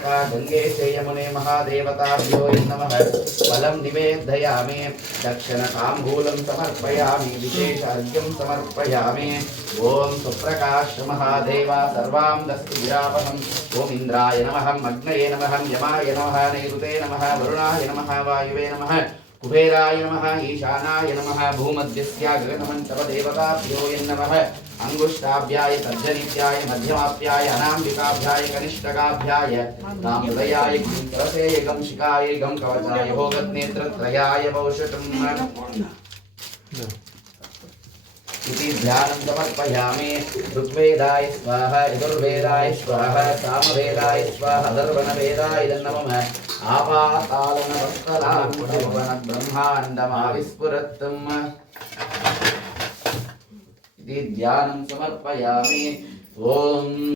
गंगे यमुने महादेवताभ्यो नमः। फलं निवेदयामि, दक्षिणताम्बूलं समर्पयामि, विशेषार्घ्यं समर्पयामि। ओम सुप्रकाश महादेवा सर्वां दस्तु विरापहम्। ओम इंद्राय नमः, अग्नये नमः, यमाय नमः, नैऋते नमः, वरुणाय नमः, वायुवे नमः, कुबेराय नमः, ईशानाय नमः, भूमध्यस्या गगनमण्डपदेवताभ्यो नमः। अंगुष्ठाभ्याय तर्जनीभ्याय मध्यमाभ्याय अनाम्बिकाभ्याय कनिष्ठकाभ्याय नामहृदयाय तुलसेयगं शिखायगं कवचाय भोगनेत्रत्रयाय पौषटम् इति ध्यानं समर्पयामि। ऋग्वेदाय स्वाहा, यजुर्वेदाय स्वाहा, सामवेदाय स्वाहा, अथर्वणवेदाय नमः। आपातालनवस्तरां ब्रह्माण्डमाविस्फुरत्तम् इति ध्यानं समर्पयामि। ओम